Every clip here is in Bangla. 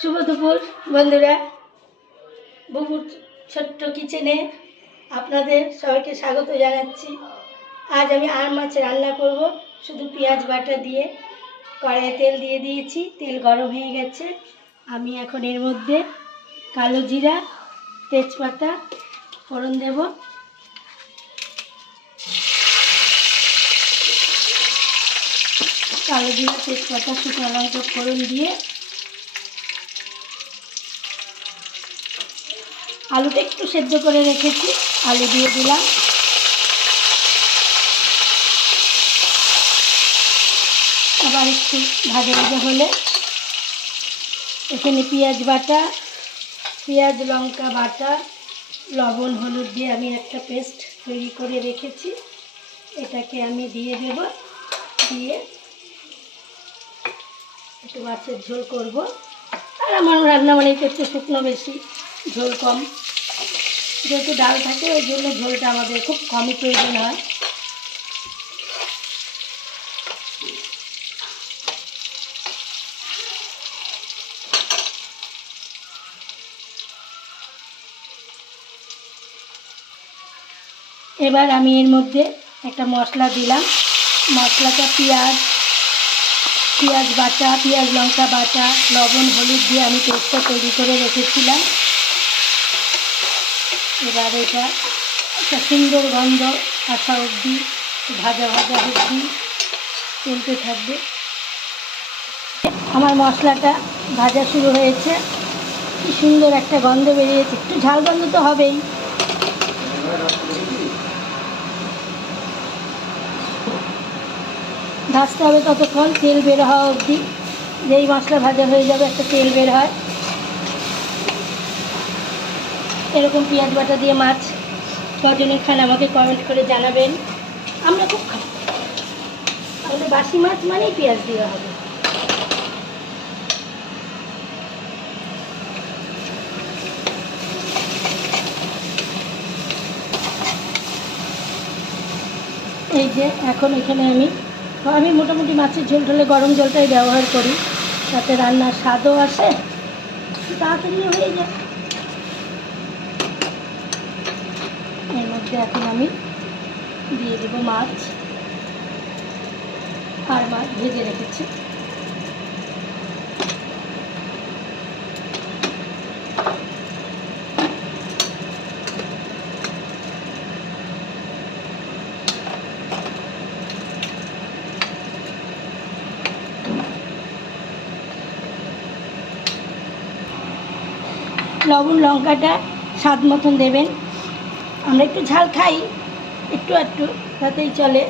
শুভ দুপুর বন্ধুরা, বুবুর ছোট্ট কিচেনে আপনাদের সবাইকে স্বাগত জানাচ্ছি। আজ আমি আর মাছ রান্না করব শুধু পেঁয়াজ বাটা দিয়ে। কড়াইয়ে তেল দিয়ে দিয়েছি, তেল গরম হয়ে গেছে। আমি এখন এর মধ্যে কালো জিরা, তেজপাতা ফোড়ন দেব। কালো জিরা, তেজপাতা, শুকনো লঙ্কা ফোড়ন দিয়ে আলুটা একটু সেদ্ধ করে রেখেছি, আলু দিয়ে দিলাম। আবার একটু ভাজা ভাজা হলে এখানে পেঁয়াজ বাটা, পেঁয়াজ লঙ্কা বাটা, লবণ হলুদ দিয়ে আমি একটা পেস্ট তৈরি করে রেখেছি, এটাকে আমি দিয়ে দেব। দিয়ে একটু মাছের ঝোল করব। আর আমার রান্না মানেই তো একটু শুকনো বেশি, ঝোল কম। যেহেতু ডাল থাকে ওই জন্য ঝোলটা আমাদের খুব কমই প্রয়োজন হয়। এবার আমি এর মধ্যে একটা মশলা দিলাম। মশলাটা পেঁয়াজ বাটা, পেঁয়াজ লঙ্কা বাটা, লবণ হলুদ দিয়ে আমি পেস্টটা তৈরি করে রেখেছিলাম। এবার এটা একটা সুন্দর গন্ধ আসা অবধি, ভাজা ভাজা অবধি চলতে থাকবে। আমার মশলাটা ভাজা শুরু হয়েছে, কি সুন্দর একটা গন্ধ বেরিয়েছে। একটু ঝাল গন্ধ তো হবেই। ভাজতে হবে ততক্ষণ তেল বের হওয়া অবধি। যেই মশলা ভাজা হয়ে যাবে একটা তেল বের হয়। এরকম পেঁয়াজ বাটা দিয়ে মাছ কজনের খান আমাকে কমেন্ট করে জানাবেন। আমরা খুব খাই, আমাদের বাসি মাছ মানেই পেঁয়াজ দেওয়া হবে। এই যে এখন এখানে আমি মোটামুটি মাছের ঝোল ঢোলে গরম জলটাই ব্যবহার করি, তাতে রান্নার স্বাদও আসে, তাড়াতাড়িও হয়ে যায়। এর মধ্যে এখন আমি দিয়ে দেবো মাছ, আর মাছ ভেজে রেখেছি। লবণ লঙ্কাটা স্বাদ মতন দেবেন। আমরা একটু ঝাল খাই, একটু একটু তাতেই চলে।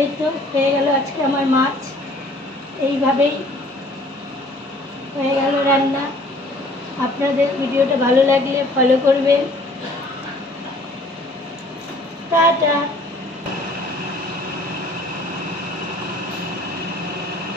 এই তো হয়ে গেল আজকে আমার মাছ, এইভাবেই হয়ে গেল রান্না। আপনাদের ভিডিওটা ভালো লাগলে ফলো করবেন। টাটা।